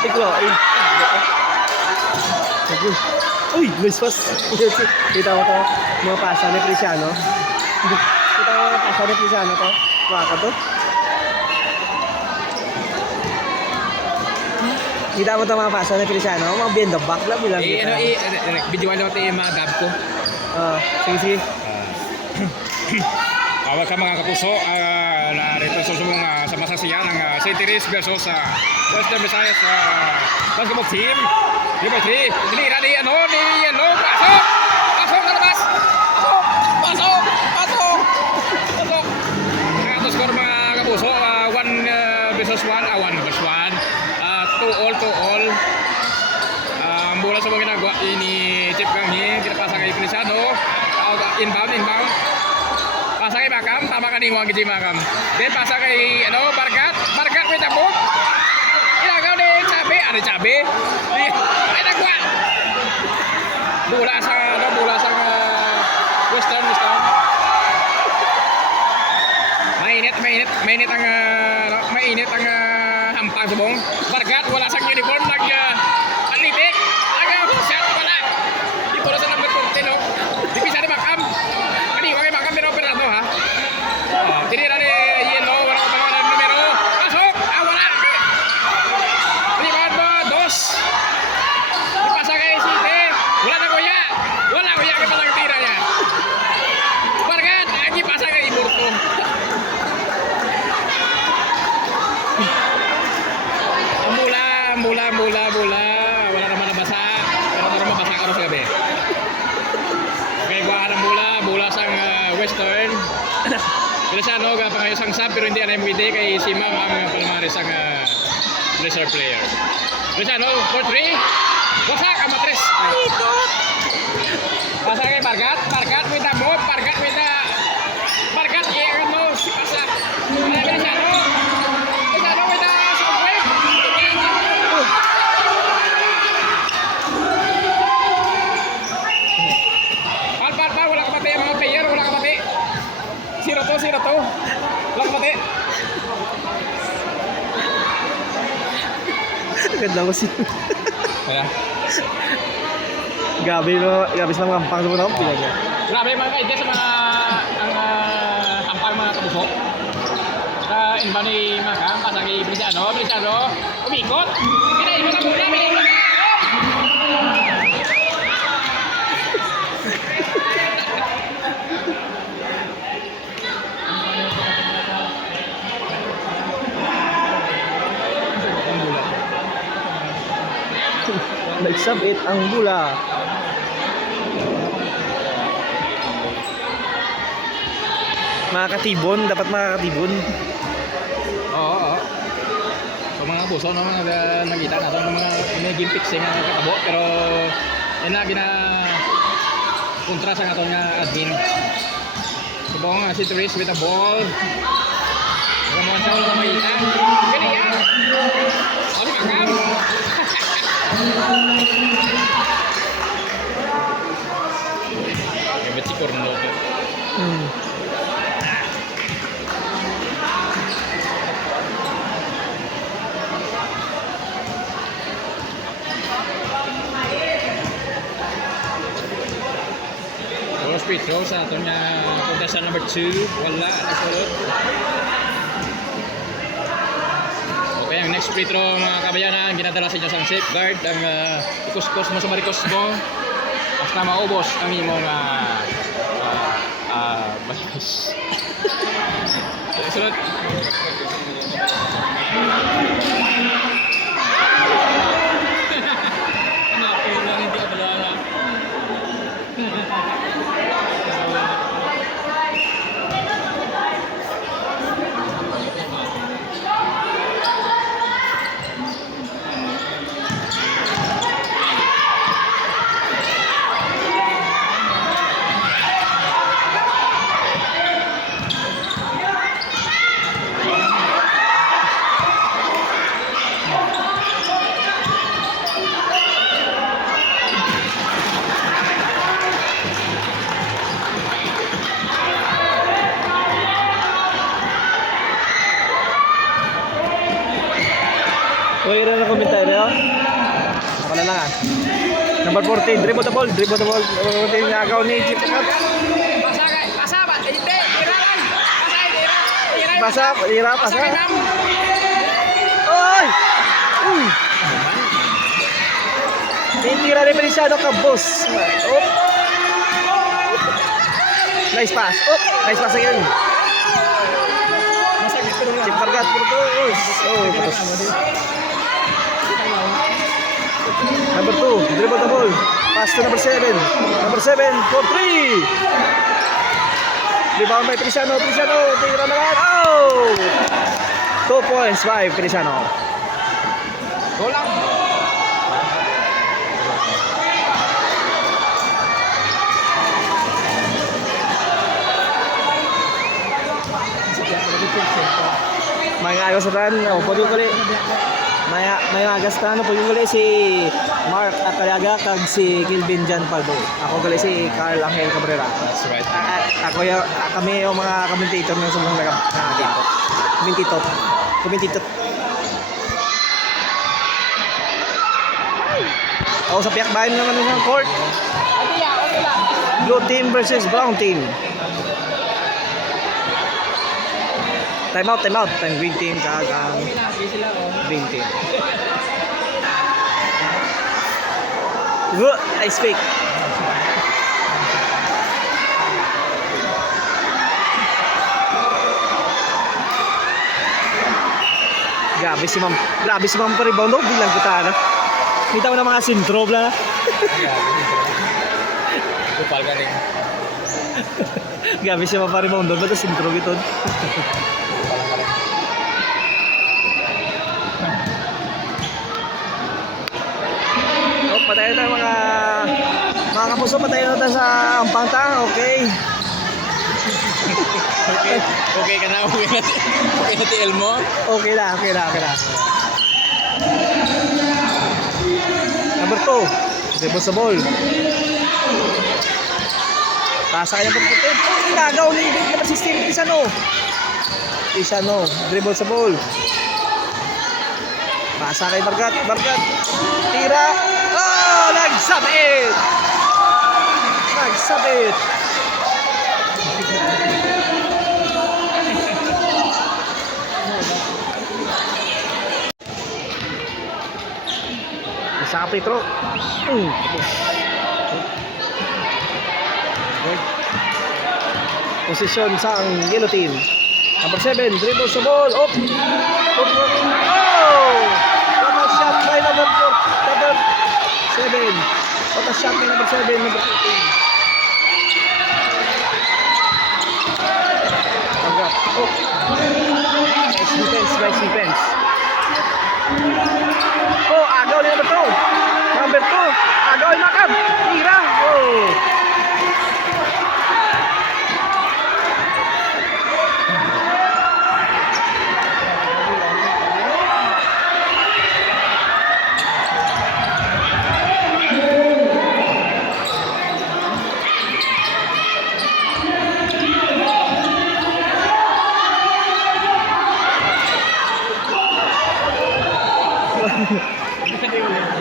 Ikaw, ay. Uy, Luis Pas. Kita mo to, mga pasa ni Cristiano. Kita mo mga pasa ni Cristiano to. Waka to. Kita mo to mga pasa ni Cristiano. Mga bend of back lang bilang kita. Videoan naman tayo yung mga dab ko. Sige, sige. Awag ka mga kapuso, narito sa sumong sa masasiyan ng St. Therese versus Western Visayas basketball team. 3x3, dinira ni Yellow, pasok! Pasok na labas! Pasok! Ang ato score mga kapuso, 1 versus 1, 1 versus 1. 2 all. Ang bola sa mga ginagawa ini Chip Ganghi, kinapasa kay Cristiano, inbound. Pasa kay Makam, tama ka ning wag di Makam. Then pasa kay Barkat with the ball. Ilagaw ni Chabe. Ay nagwa. Bola sa Western. Mainit ang hampang subong. Barkat wala sang uniform anlitik. Agaw shot wala. Di puro sa number 14 no. Di bisa ni Makam. Wag Makam pero operado ha. Tinira ni Yellow, wala ko pa ng numero. Pasok! Wala! Rebound mo, 2. Ipasa kay City. Wala na kuya. Kaya pala ang tira niya. Barkat, ipasa kay Iburto. Ang mula. Wala naman nabasa. Pero naman mabasa ka rin sa gabi. Okay, guwahan ang mula sa Western. Cristiano pangayo sang sub pero hindi anay mwede kay Sima ang palmares ang reserve player. Cristiano for 3. Wasak ang matres. Ito. Pasa kay Barkat with the move, Barkat si pasa. Cristiano with the subway. Pal, wala ka pati mga player, wala ka pati. 0-2. Wala ka pati. Ganda ko siya. Kaya? Gabi sa mga hampang sa mga pinagya. Grabe mga kaide sa mga hampang mga kabusok. Sa inba ni Makam, pasang kay Cristiano, umikot. Pinaikot ang muna. Nagsabit ang bula. Dapat makakatibon. Oo. So mga buso no, mga nakita natin ng mga imaging fixing nga katabo pero yan na kontra sa aton nga admin. Subong si Therese with the ball. Gamon sa ulo may itan. Gani yan. O si Makam. Gamit si Corno. Free throw sa ato nga contestant number 2 wala nagsulot. Okay, ang next free throw mga kabayanan ginadala sa inyo sang safeguard ang ikus-kus mo sa marikos mo basta maubos ang imong balas. Sunod. Mayroon na komentaryo? Ako na lang ah. Number 14, dribble the ball. Number 14, agaw ni Chip Cup. Pasa, ira, pasa. Oy! Uy! Titira rin Feliciano ka, boss. Oh. Nice pass. Oh, nice pass again. Chip Vargas, putos. Oh, putos. Number 2, dribble the ball. Pass to number 7. Number 7 for 3. Rebound by Feliciano. Tira na lang. Oh! 2 points by Feliciano. Goal lang. May agas na tan, pwede ko ulit. May agas na, pwede ko ulit si Mark Atalaga kag si Kilvin Jan Paldo. Ako gali si Carl Angel Cabrera. That's right. Kami yung mga commentator ng sumong dito. Commentator. Ako sa piyak bayan naman ng court. Blue team versus brown team. Time out. Time green team kagang green team. Good, I speak. Grabe si Ma'am pa rebound. Bilang kita na. Kita mo na mga sintro na. Kupal ka rin. Grabe si Ma'am pa rebound. Ba't sintro ito? Patayo tayo mga kapuso, patayo tayo sa Ampanta, okay? Okay ka na, okay na TL mo? Okay na. Number 2, dribble sa ball. Pasa kaya number 14. Inagaw ni number 16, Isano, dribble sa ball. Pasa kay Bargat. Tira. Oh, nagsabit. Isa ka Petro. Posisyon sa ang yellow team. Number 7, dribble sa ball. Oh! What a shot by number 7. What a shot by number 7, number 18. Agap. Oh! Nice defense. Oh, agaw ni number 2. Number 2. Agaw ni Makab. Tira. Oh!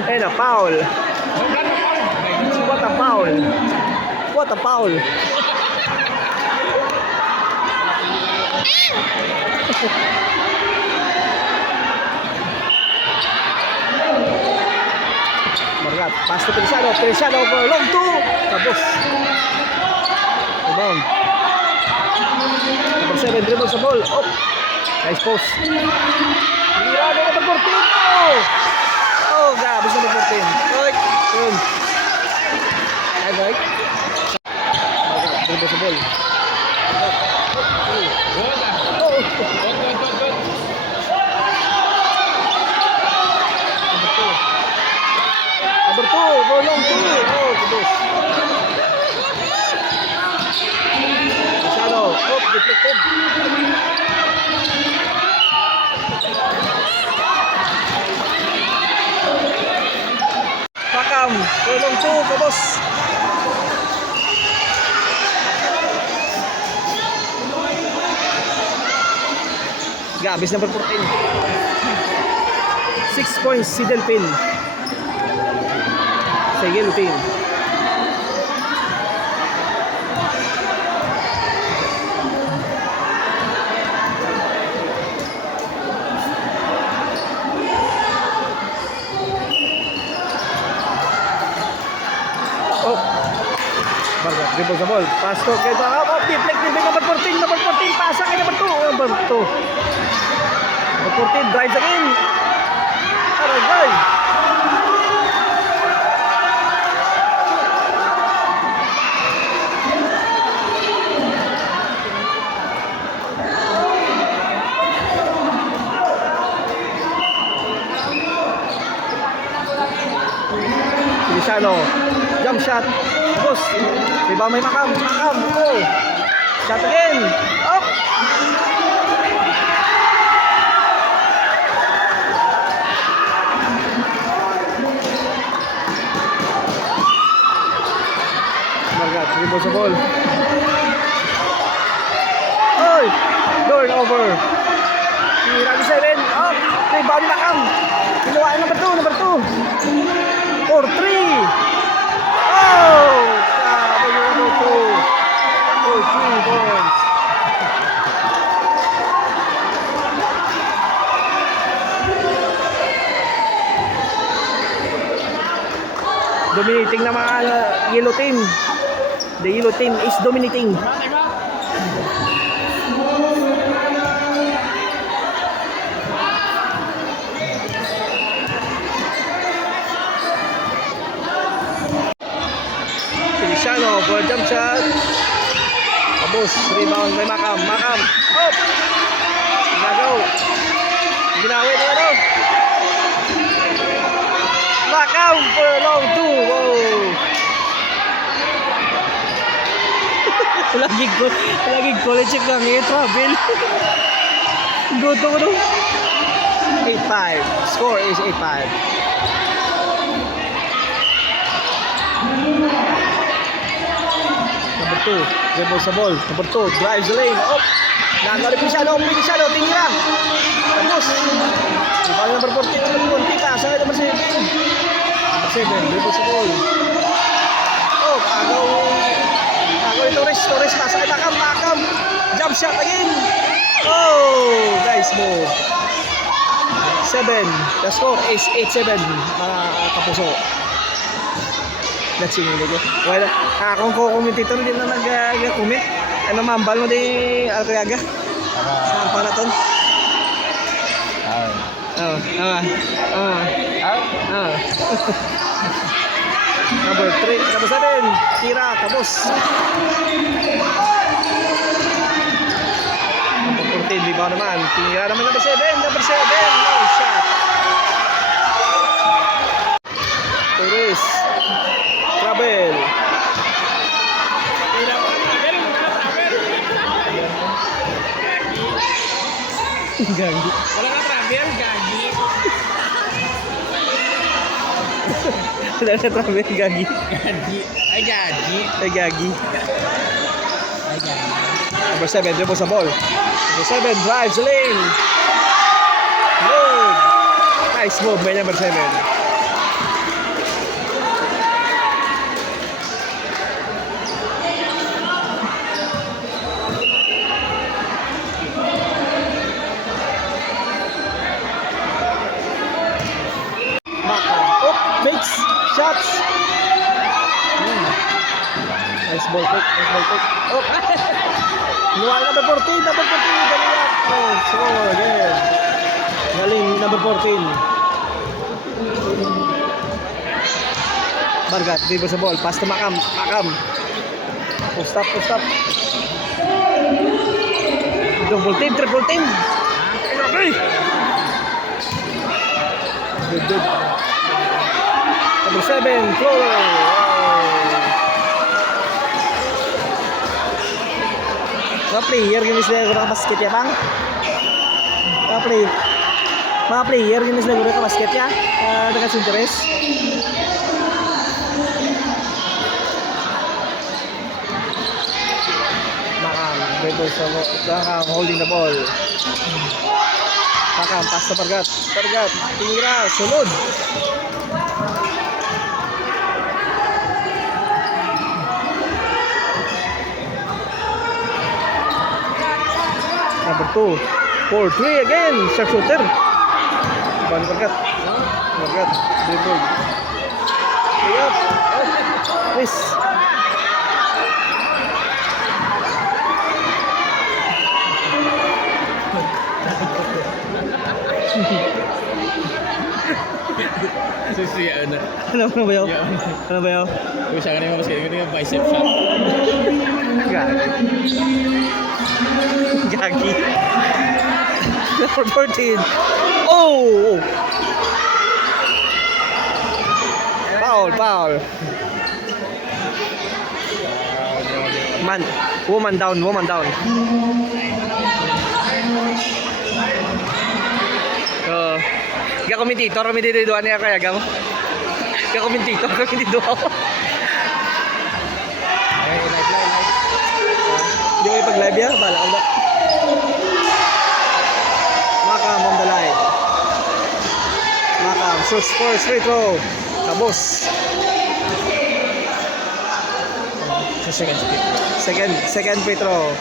And a foul. What a foul. Margat, pass to Feliciano for long 2. Tapos. Rebound. Number 7, dribble sa ball. Oh. Nice post. Grabe ka number 14. Oh, grabe sa number 14. Right. Boom. Right. Margat, dribble sa ball. Good. Number 2, for long 2. Oh, kubos. Feliciano. Oh, deflected. Pakam, tulong 2, kabos. Gabis number 14. 6 points si Delphin. Sa yellow team. Oh. Barga, dribble sa ball. Pass to kay Baka. Oh, deflect din number 14. Number 14. Pasa kay number 2. Number 2. Number 14. Drives again. Aragay. Feliciano. Jump shot. Tapos. Diba may makam. Makam. Oh. Shot again. Up. Margat. Dribble sa ball. Oy. Turn over. Si Rami 7. Up. Rebound ni Makam. Kinuha yung number 2. Number 2. 4-3. Oh! Grabe yung number 2. 4-3 points. Dominating na mga yellow team. The yellow team is dominating. Feliciano for jump shot. Abos, rebound kay Makam. Makam. Up. Ginagaw. Ginawin na ano. Makam for long 2. Wow. Lagi college check lang ngayon. Travel. Goto ko no. 8-5. Score is 8-5. Number 2, dribble sa ball. Number 2, drives the lane. Up. Nagawa ni Feliciano. Feliciano, tinira. Tapos. Diba number 14, number 1. Tita, sa number 7. Number 7, dribble sa ball. Oh, agaw ni Torres. Torres, pasa kay Makam. Makam. Jump shot again. Oh, nice move. 7. The score is 8-7, mga kapuso. That's it. Well, akong ko-commentator din na nag-comment. Ano mambal mo di Alcayaga? Saan pa na ton? Number 3, tapos na din. Tira, tapos. Number 14, di ba naman? Tira naman number 7. Number 7, no shot. Torres. Travel. Gagi. Wala ka travel, gagi. Wala na travel, gagi. Gagi. Ay, gagi. Ay, gagi. Ay, gagi. Number 7, dribble sa ball. Number 7, drives the lane. Good. Nice move by number 7. Fakes, shots. Nice ball kick, nice ball kick. Oh. Nuwal number 14, number 14. Dali up. Oh, score again. Galing number 14. Bargat, dribble sa ball. Pass to Makam. Makam. Post up, post up. Double team, triple team. Okay. Good, good. Number 7, Floro. Mga player yun sila gura ka basket ya bang? Mga player yun sila gura ka basket ya? Dekat interes. Makam, dribble sa Makam holding the ball. Makam, pass na Pargat. Pargat, tinira, sunod. Number 2. 4-3 again. Sharpshooter. Ban Pargat. Pargat. Dribble. Pargat. Miss. Susiya na. Ano ba yun? Ano ba yun? Kung siya kanina mas kaya bicep shot. Gagi. Number 14. Oh! Foul, foul. Man, woman down, woman down. Gak komentator, kami dito doan niya kaya gamo. Gak komentator, kami dito ako. Hindi ko ipag-live yan, bala ko na. Makam on the line. Makam, shoots for free throw. Kabos. Sa Second free throw.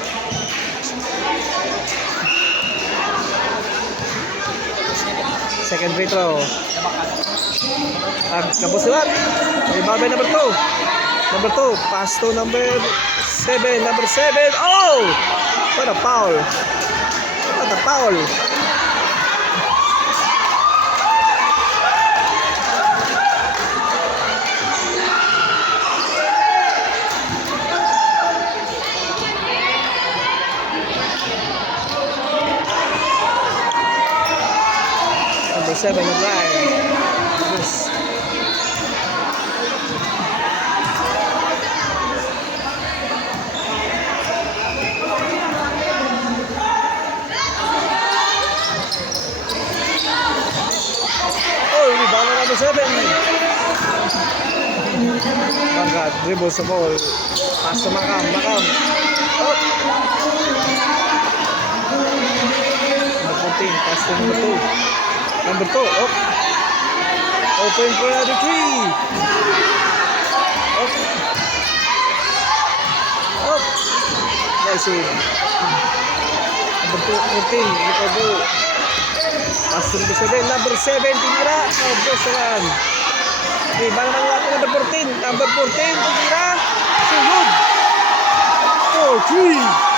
Second free throw. Kabos sila. Ibabay number 2. Number 2. Pass to number 7. Number 7. Oh! What a foul. What a foul. Number 7 on line. Yes. Oh, rebound number 7. Pangkat, dribble sa ball. Pass to Makam. Makam. Oh. Number 14. Pass to number 2. Number 2. Oh. Open for another 3. Oh. Oh. Nice win. Number 14. Recover. Pass to number 7. Number 7. Tinira. Oh, goes around. Iba naman natin number 14. Number 14. Tinira. Sugod. 4-3.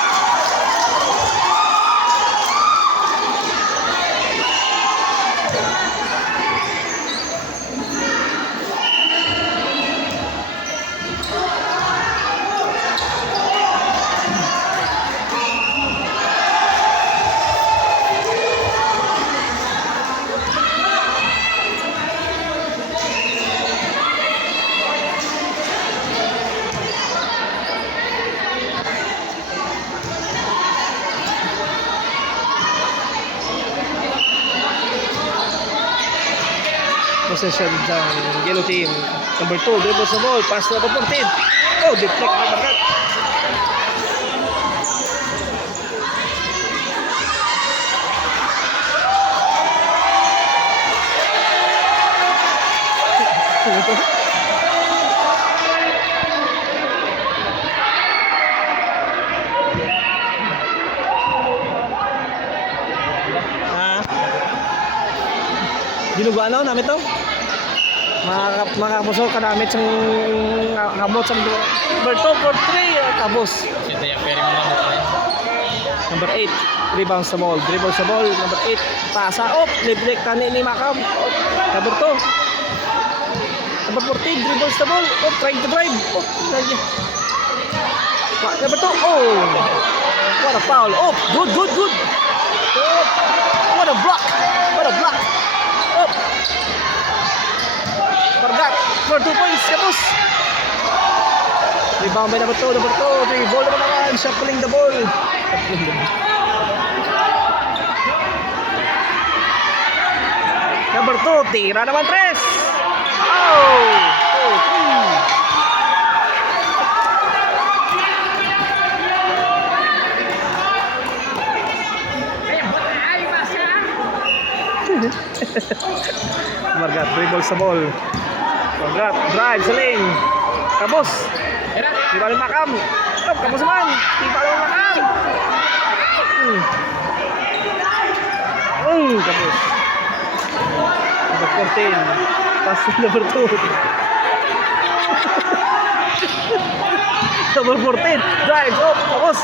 Possession ng yellow team. Number 2, dribble sa ball. Pass to number 14. Oh, deflect ng Barkat. Ginugaan na namin to. Makapuso ka namin sa kamot sa number 2 for 3 kabos. Number 8 rebound sa ball, dribble sa ball. Number 8 pasa up, librek tani ni Makam. Number 2 number 14 dribble sa ball, up, trying to drive. Oh, number 2, oh, what a foul. Oh, good. Oh, what a block. Up. Pargat for 2 points. Kapos. Rebound by number 2. Three ball naman. Shuffling the ball. Number 2. Tira naman 3. Oh. 3. Margat, dribble sa ball. Margat, drive sa lane. Kabos. Di ba rin makam? Kabos man. Di ba rin makam? Kabos. Number 14. Pass to number 2. Number 14. Drive. Kabos.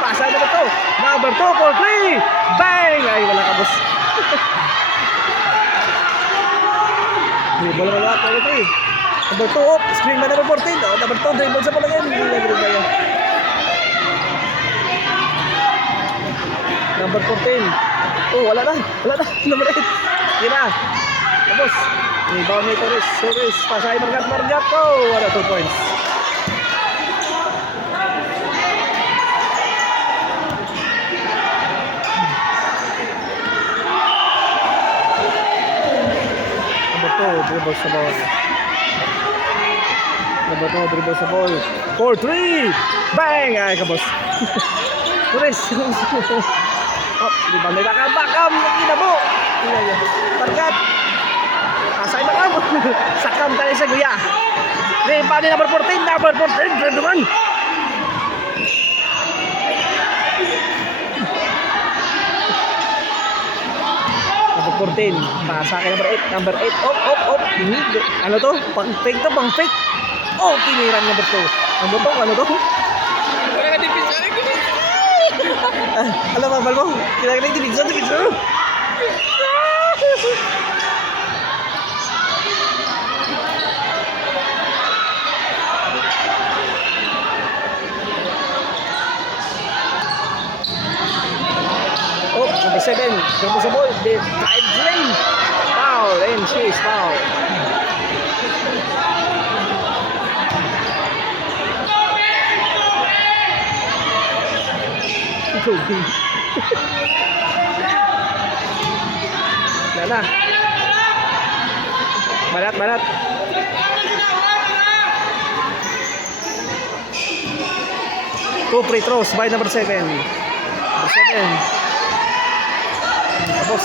Pasa number 2. Number 2 for 3. Bang! Ay, wala kabos. Dribble wala. Number 3. Number 2 up. Screen na number 14. Number 2. Dribble sa palagay. Hindi na dribble kayo. Number 14. Wala na. Number 8. Hindi na. Tapos. Rebound ni Torres. Pasay Margat. Wala 2 points. Number 2. Dribble sa ball. Number 2. Dribble sa ball. 4-3. Bang! Ay, kabos. Torres. Di ba may bakam ginabo. Margat. Asay bakam. Sakam tayo sa guya. Di ba ni number 14, drive naman. Number 14, pasa kay number 8. Op. Ano to? Pang fake. Tiniran number 2. Ano to? Alam mo, Balbo? Kailangan yung division. Number 7. Dribble sa ball. Drive lane. Foul. And chase. Foul. Lala. Balat. 2 free throws by number 7. Tapos.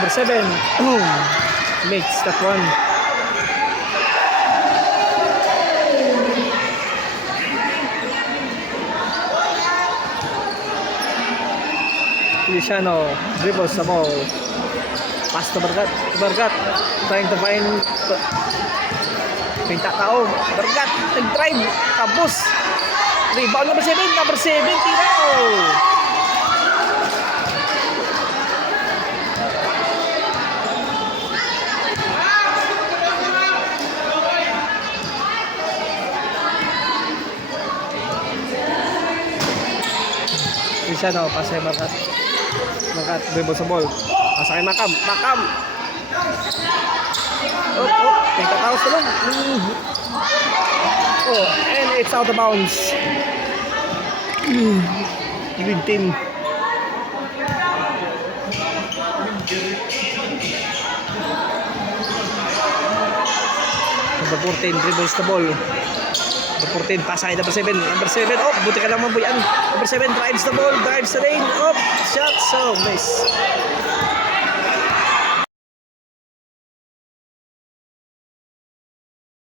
Number 7. Makes that one. Feliciano dribbles the ball. Pass to Bargat. Trying to find Pinta tao. Bargat. Nag-drive. Kabos. Rebound number 7. Tira. Feliciano, pasa kay Margat, dribble sa ball. Pasa kay Makam. Nagtataos na lang. And it's out of bounds. Green team. Number 14 dribbles the ball. Number 14 pasa kay number 7. Buti ka lang mabuyan. Number 7 drives the ball, drives the lane. Shot, so miss.